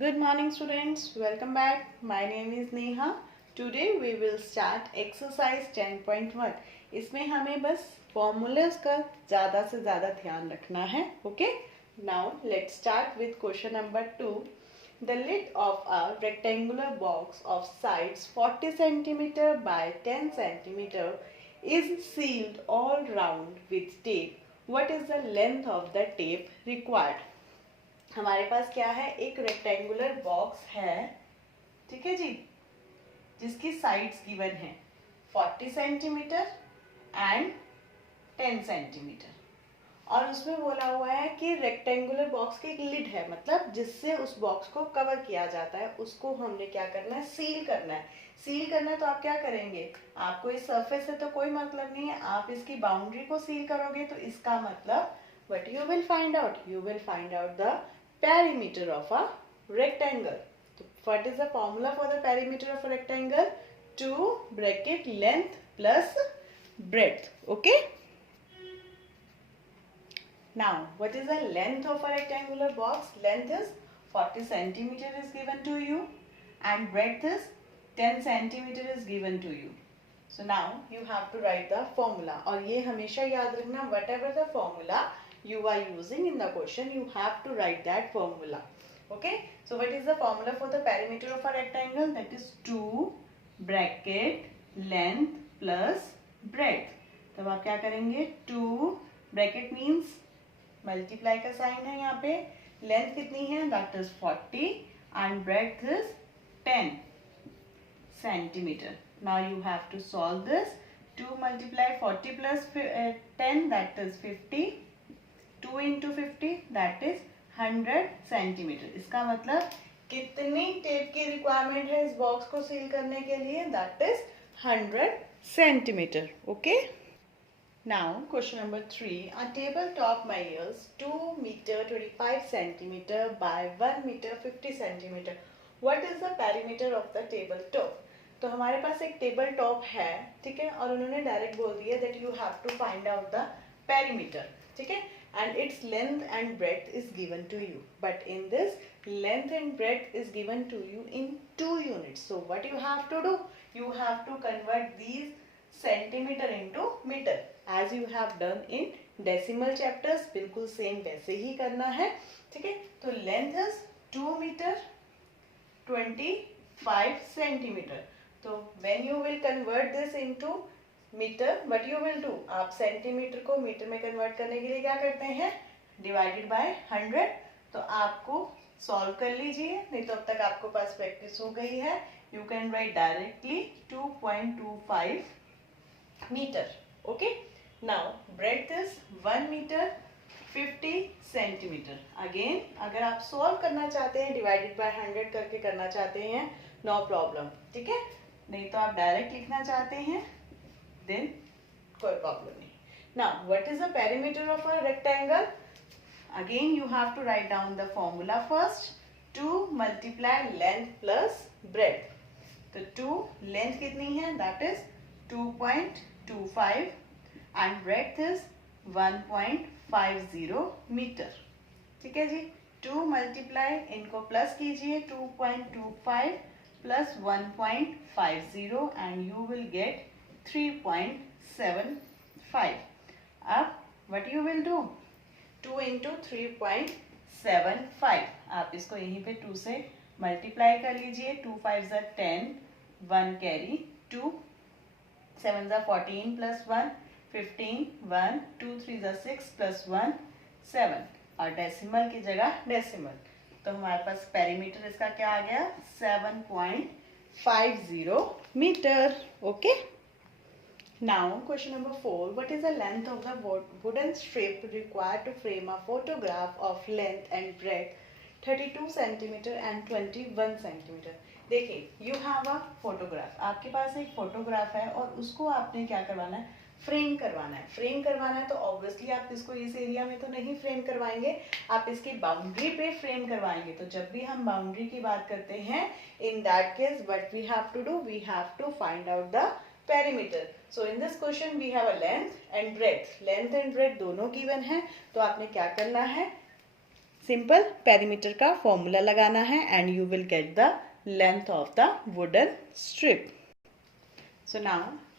Good morning students, welcome back. My name is Neha. Today we will start exercise 10.1. इसमें हमें बस formulas का ज़्यादा से ज़्यादा ध्यान रखना है. Okay? Now let's start with question number 2. The lid of a rectangular box of sides 40 cm by 10 cm is sealed all round with tape. What is the length of the tape required? हमारे पास क्या है, एक rectangular box है, ठीक है जी, जिसकी sides given है 40 centimetre and 10 centimetre और उसमें बोला हुआ है कि रेक्टेंगुलर बॉक्स की एक लिड है, मतलब जिससे उस बॉक्स को कवर किया जाता है, उसको हमने क्या करना है, सील करना है. सील करना है तो आप क्या करेंगे, आपको इस सरफेस से तो कोई मतलब नहीं है, आप इसकी बाउंड्री को सील करोगे तो इसका मतलब what you will find out, you will find out the perimeter of a rectangle. So what is the formula for the perimeter of a rectangle? 2 bracket length plus breadth. Okay. Now what is the length of a rectangular box? Length is 40 centimeter is given to you and breadth is 10 centimeter is given to you. So now you have to write the formula. और ये हमेशा याद रखना, whatever the formula you are using in the question, you have to write that formula. Okay. So what is the formula for the perimeter of a rectangle? That is 2 bracket length plus breadth. तब आप क्या करेंगे, 2 bracket means multiply का sign है यहाँ पे, length कितनी है, that is 40 and breadth is 10 centimeter. Now you have to solve this. 2 multiply 40 plus 10, that is 50. 2 into 50, that is 100 centimetre. इसका मतलब कितनी टेप की रिक्वायरमेंट है इस बॉक्स को सील करने के लिए, that is 100 centimetre. Okay. Now question number 3. A tabletop measures 2 meter 25 centimeter by 1 meter 50 centimeter. What is the perimeter of the tabletop? तो हमारे पास एक टेबल टॉप है, ठीक है, और उन्होंने डायरेक्ट बोल दिया that you have to find out the perimeter, ठीक है, and its length and breadth is given to you, but in this length and breadth is given to you in 2 units. So what you have to do, you have to convert these centimeter into meter as you have done in decimal chapters. बिल्कुल same वैसे ही करना है, ठीक है. तो length is 2 meter 25 centimeter. तो when you will convert this into metre, what you will do, आप centimetre को मीटर में कन्वर्ट करने के लिए क्या करते हैं, डिवाइडेड बाय 100. तो आपको सॉल्व कर लीजिए, नहीं तो अब तक आपको पास प्रैक्टिस हो गई है. You can write directly 2.25 metre. Okay. Now breadth is 1 metre 50 centimetre. Again अगर आप सॉल्व करना चाहते हैं, डिवाइडेड बाय 100 करके करना चाहते हैं, नो प्रॉब्लम, ठीक है. नहीं तो आप डायरेक्ट लिखना चाहते हैं, then कोई प्रॉब्लम नहीं. Now what is the perimeter of a rectangle? Again you have to write down the formula first. 2 multiply length plus breadth. तो 2 length कितनी है, that is 2.25 and breadth is 1.50 metre. ठीक है जी. 2 multiply, इनको plus कीजिए, 2.25 plus 1.50 and you will get 3.75. अब what you will do, 2 into 3.75, आप इसको यहीं पे 2 से मल्टीप्लाई कर लीजिए. 2 5 are 10, 1 carry, 2 7 are 14 plus 1 15, 1 2 3 are 6 plus 1 7 और डेसिमल की जगह डेसिमल. तो हमारे पास पेरीमीटर इसका क्या आ गया, 7.50 metre. Okay. Now question number 4. What is the length of the wooden strip required to frame a photograph of length and breadth 32 centimeter and 21 centimeter? देखिए, you have a photograph. आपके पास एक photograph है और उसको आपने क्या करवाना है, फ्रेम करवाना है. फ्रेम करवाना है तो ऑब्वियसली आप इसको इस एरिया में तो नहीं फ्रेम करवाएंगे, आप इसकी बाउंड्री पे फ्रेम करवाएंगे. तो जब भी हम बाउंड्री की बात करते हैं, in that case what we have to do, we have to find out the perimeter. So in this question we have a length and breadth. Length and breadth दोनों given है, तो आपने क्या करना है, सिंपल पेरीमीटर का formula लगाना है and you will get the length of the wooden strip. So now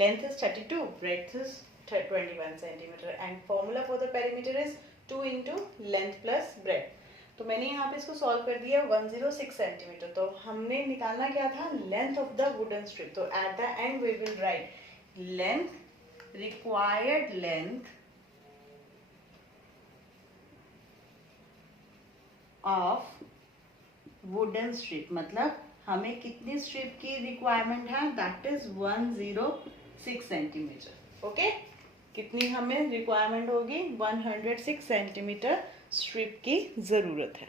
length is 32, breadth is 21 centimeter and formula for the perimeter is 2 into length plus breadth. तो मैंने यहाँ पे इसको सॉल्व कर दिया 106 सेंटीमीटर. तो हमने निकालना क्या था, length of the wooden strip. तो at the end we will write length, required length of wooden strip, मतलब हमें कितनी स्ट्रिप की रिक्वायरमेंट है, दैट इज 106 सेंटीमीटर. ओके, कितनी हमें रिक्वायरमेंट होगी, 106 सेंटीमीटर स्ट्रिप की जरूरत है.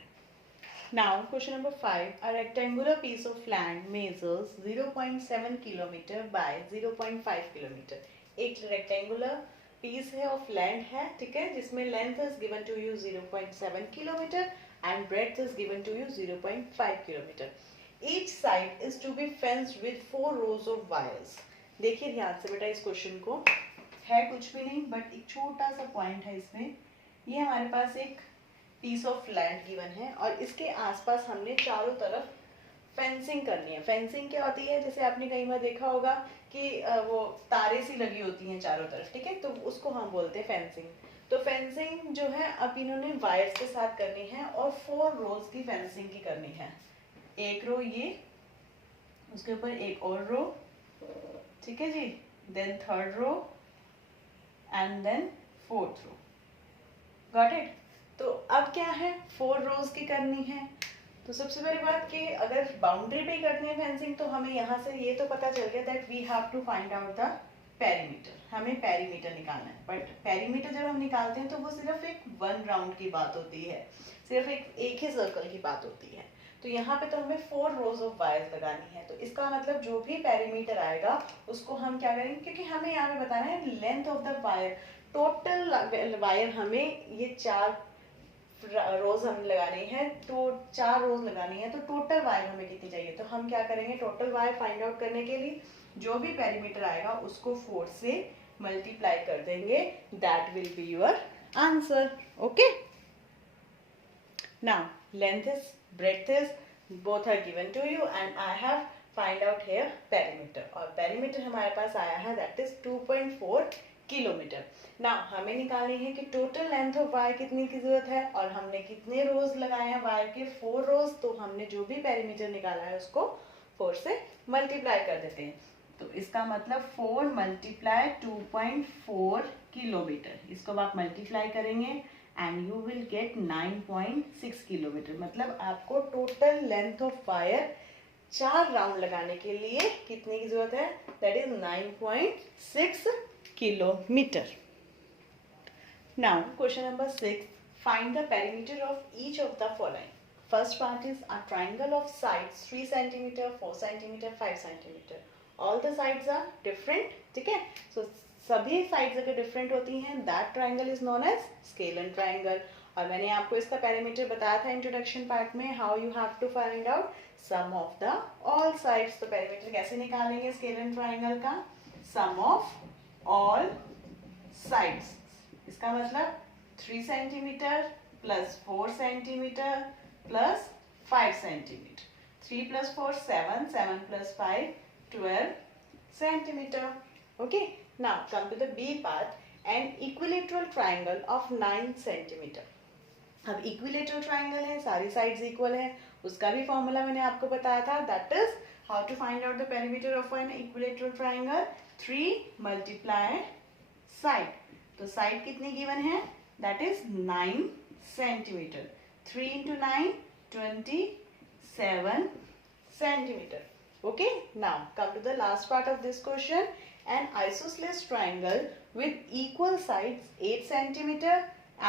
Now question number 5, a rectangular piece of land measures 0.7 kilometre by 0.5 kilometre. एक रेक्टेंगुलर पीस है ऑफ लैंड है, ठीक है, जिसमें length is given to you 0.7 kilometre and breadth is given to you 0.5 kilometre. Each side is to be fenced with 4 rows of wires. देखिए ध्यान से बेटा, इस क्वेश्चन को है कुछ भी नहीं बट एक छोटा सा पॉइंट है इसमें. ये हमारे पास एक पीस ऑफ लैंड गिवन है और इसके आसपास हमने चारों तरफ फेंसिंग करनी है. फेंसिंग क्या होती है, जैसे आपने कई बार देखा होगा कि वो तारे सी लगी होती हैं चारों तरफ, ठीक है, तो उसको हम बोलते हैं फेंसिंग. तो फेंसिंग जो है अब इन्होंने वायर्स के साथ करनी है और 4 रोज की फेंसिंग की करनी है. एक रो ये, उसके ऊपर एक और रो, ठीक है जी, then third row and then fourth row. Got it. तो अब क्या है, 4 रोज की करनी है. तो सबसे पहली बात कि अगर बाउंड्री पे करनी है फेंसिंग तो हमें यहाँ से ये तो पता चल गया that we have to find out the perimeter. हमें पेरीमीटर निकालना है, बट पेरीमीटर जब हम निकालते हैं तो वो सिर्फ एक 1 राउंड की बात होती है, सिर्फ एक ही सर्कल की बात होती है. तो यहाँ पे तो हमें 4 रोज ऑफ वायर्स लगानी है. तो इसका मतलब जो भी पेरीमीटर आएगा उसको हम क्या करेंगे, क्योंकि हमें यहाँ पे बताना है length of the wire. Total wire हमें ये 4 रोज हम लगानी है, तो 4 रोज लगानी है. तो टोटल वायर हमें कितनी चाहिए, तो हम क्या करेंगे, टोटल वायर फाइंड आउट करने के लिए जो भी पेरीमीटर आएगा उसको 4 से मल्टीप्लाई कर देंगे. That will be your answer. Okay, now length is, breadth is, both are given to you and I have find out here perimeter. और perimeter हमारे पास आया है that is 2.4 किलोमीटर. Now हमें निकालनी है कि टोटल लेंथ ऑफ वायर कितनी की जरूरत है और हमने कितने रोज लगाए हैं वायर के, 4 रोज. तो हमने जो भी पेरीमीटर निकाला है उसको 4 से मल्टीप्लाई कर देते हैं. तो इसका मतलब 4 मल्टीप्लाई 2.4 किलोमीटर, इसको आप मल्टीप्लाई करेंगे and you will get 9.6 kilometre. मतलब आपको total length of wire 4 round लगाने के लिए कितने की जरूरत है, that is 9.6 kilometre. Now question number 6, find the perimeter of each of the following. First part is a triangle of sides 3 centimetre, 4 centimetre, 5 centimetre. All the sides are different, ठीक है. So सभी साइड्स अगर different होती हैं that triangle is known as scalar triangle. और मैंने आपको इसका पेरीमीटर बताया था इंट्रोडक्शन पार्ट में, how you have to find out sum of the all sides. तो पेरीमीटर कैसे निकालेंगे स्केलर ट्राइंगल का, सम ऑफ ऑल साइड्स. इसका मतलब 3 centimetre plus 4 centimetre plus 5 centimetre. 3 plus 4 7, 7 plus 5 12 centimeter. Okay. Now come to the B part, an equilateral triangle of 9 centimeter. अब equilateral triangle है, सारी sides equal है, उसका भी फॉर्मूला मैंने आपको बताया था, that is how to find out the perimeter of an equilateral triangle. 3 multiply side. तो side कितनी given है, that is 9 centimeter. 3 into 9 27 centimeter. Okay, now come to the last part of this question. An isosceles triangle with equal sides 8 centimeter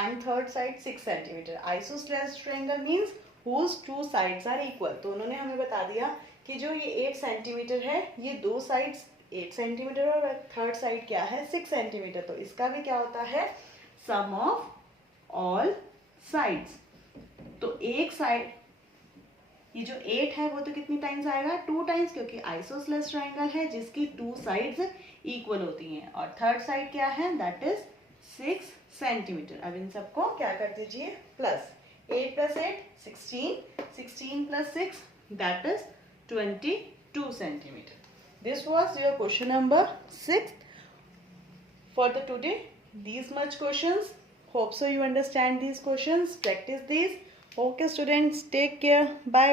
and third side 6 centimeter. Isosceles triangle means whose two sides are equal. तो उन्होंने हमें बता दिया कि जो ये 8 centimetre है, ये 2 साइड्स 8 सेंटीमीटर और थर्ड साइड क्या है 6 सेंटीमीटर. तो इसका भी क्या होता है, सम ऑफ ऑल साइड्स. तो एक साइड, ये जो 8 है वो तो कितनी टाइम्स आएगा, 2 टाइम्स, क्योंकि आइसोसेलेस ट्राइंगल है जिसकी 2 साइड्स इक्वल होती हैं. और थर्ड साइड क्या है, दैट इज 6 सेंटीमीटर. अब इन सबको क्या कर दीजिए, plus. 8 plus 8, 16. 16 plus 6, that is 22 centimeter. This was your question number 6 for the today. These much questions. Hope so you understand these questions. Practice these. Okay students, take care. Bye.